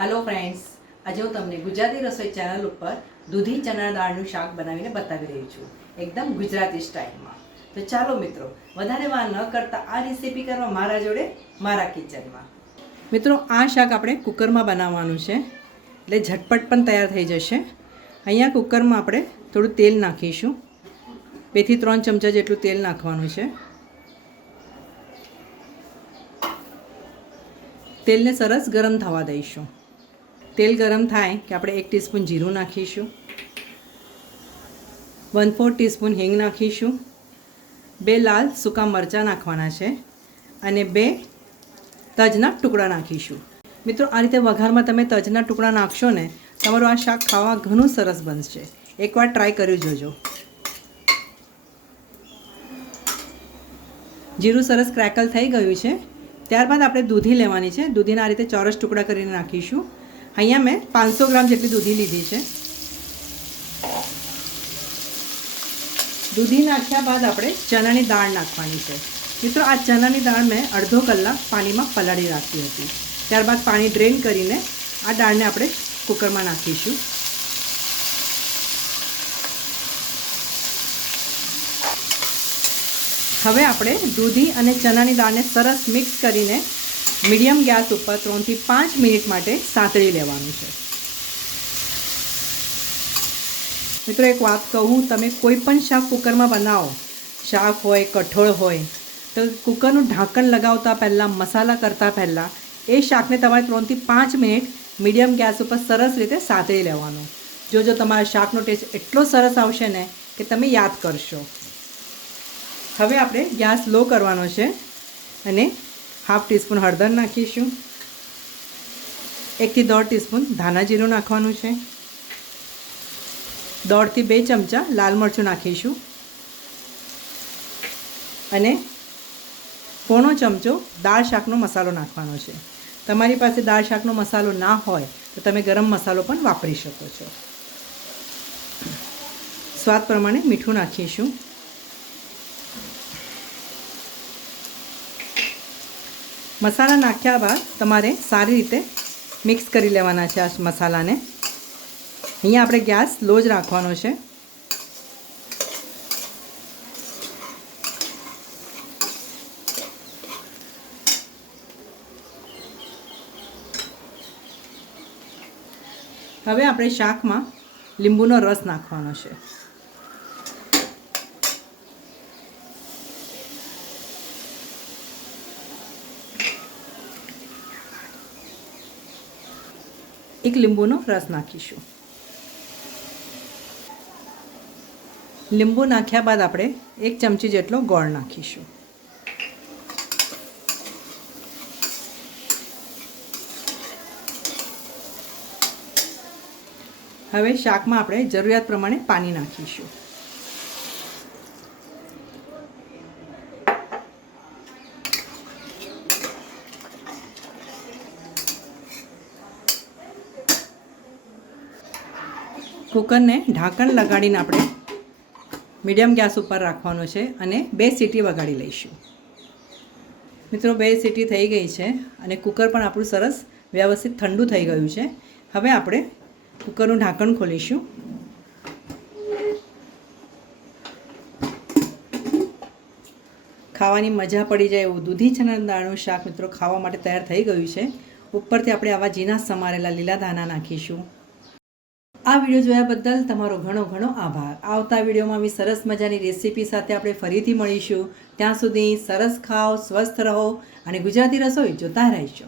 Hello friends, आज हूँ तमने गुजराती रसोई चैनल पर दूधी चना दाळનું શાક બનાવીને બતાવી રહી છું એકદમ ગુજરાતી સ્ટાઇલમાં। તો ચાલો મિત્રો, વધારે વાર ન કરતા આ રેસીપી કરવા મારા જોડે મારા કિચનમાં। મિત્રો, આ શાક આપણે કુકરમાં બનાવવાનું છે એટલે ઝટપટ પણ તૈયાર થઈ જશે। અહીંયા કુકરમાં આપણે થોડું તેલ નાખીશું, 2 થી 3 ચમચા જેટલું તેલ નાખવાનું છે। તેલને સરસ ગરમ થવા દઈશું। तेल गरम थाय कि આપણે 1 टीस्पून जीરું નાખીશું, 1/4 टीस्पून હિંગ નાખીશું, 2 લાલ સૂકા મરચાં નાખવાના છે અને 2 તજના ટુકડા નાખીશું। મિત્રો, આ રીતે વઘારમાં તમે તજના ટુકડા નાખશો ને, તમારું આ શાક ખાવા ઘણું સરસ બનશે। એકવાર ટ્રાય કરી જોજો। જીરું સરસ ક્રેકલ થઈ ગયું છે। ત્યારબાદ આપણે દૂધી લેવાની છે। દૂધીના આ રીતે ચોરસ ટુકડા કરીને નાખીશું। અહીંયા मैं 500 ग्राम જેટલી દૂધી લીધી છે। દૂધી નાખ્યા બાદ આપણે ચણાની દાળ નાખવાની છે। મિત્રો, આ ચણાની દાળ મેં અડધો કલાક પાણીમાં પલાળી રાખી હતી। ત્યારબાદ પાણી ડ્રેન કરીને આ દાળને આપણે કુકરમાં નાખીશું। હવે આપણે દૂધી અને ચણાની દાળને સરસ મિક્સ કરીને मीडियम गैस पर 3 થી 5 मिनिट માટે સાંતળી લેવાનું છે। મિત્રો, એક વાત કહું, તમે કોઈ પણ શાક કુકરમાં બનાવો, શાક હોય કઠોળ હોય, તો કુકરનું ઢાંકણ લગાવતા પહેલાં, મસાલા કરતા પહેલાં એ શાકને તમારે 3 થી 5 મિનિટ મીડિયમ ગેસ ઉપર સરસ રીતે સાંતળી લેવાનું। જો તમારા શાકનો ટેસ્ટ એટલો સરસ આવશે ને કે તમે યાદ કરશો। હવે આપણે ગેસ લો કરવાનો છે અને 1/2 टीस्पून हळदर नाखीशुं, 1 થી 1.5 टीस्पून धाना जीरुं नाखवानुं छे, 1.5 થી 2 चमचा लाल मरचुं नाखीशुं अने 1/4 चमचो दाळ शाकनो मसालो नाखवानो छे। तमारी पासे दाळ शाकनो मसालो ना होय तो तमे गरम मसालो पण वापरी शको छो। स्वाद प्रमाणे मीठुं नाखीशुं। मसाला नाख्या बाद तमारे सारी रीते मिक्स करी लेवाना छे। आ मसालाने अहींया आपणे गैस लो ज राखवानो छे। हवे आपणे शाकमां લીંબુનો રસ નાખવાનો છે। एक લીંબુનો રસ નાખીશું। લીંબુ નાખ્યા બાદ આપણે 1 ચમચી જેટલો ગોળ નાખીશું। હવે શાકમાં આપણે જરૂરિયાત પ્રમાણે પાણી નાખીશું। कुकर ने ढांकण लगाड़ीने आपणे मीडियम गैस पर राखवानो छे अने 2 सीटी वगाड़ी लईशुं। मित्रों, 2 सीटी थई गई छे अने कुकर पण आपणुं सरस व्यवस्थित ठंडू थई गयुं छे। हवे आपणे कुकरनुं ढांकण खोलीशुं। खावानी मजा पड़ी जाए एवुं दूधी चना दाळनुं शाक मित्रों खावा माटे तैयार थई गयुं छे। उपरथी आपणे आवा झीणा समारेला लीला धाना नाखीशुं। आ विडियो जोया बदल तमारो घणो घणो आभार। आवता विडियोमां बी सरस मजानी रेसिपी साथे आपणे फरीथी मळीशुं। त्यां सुधी सरस खाओ, स्वस्थ रहो अने गुजराती रसोई जोता रहेजो।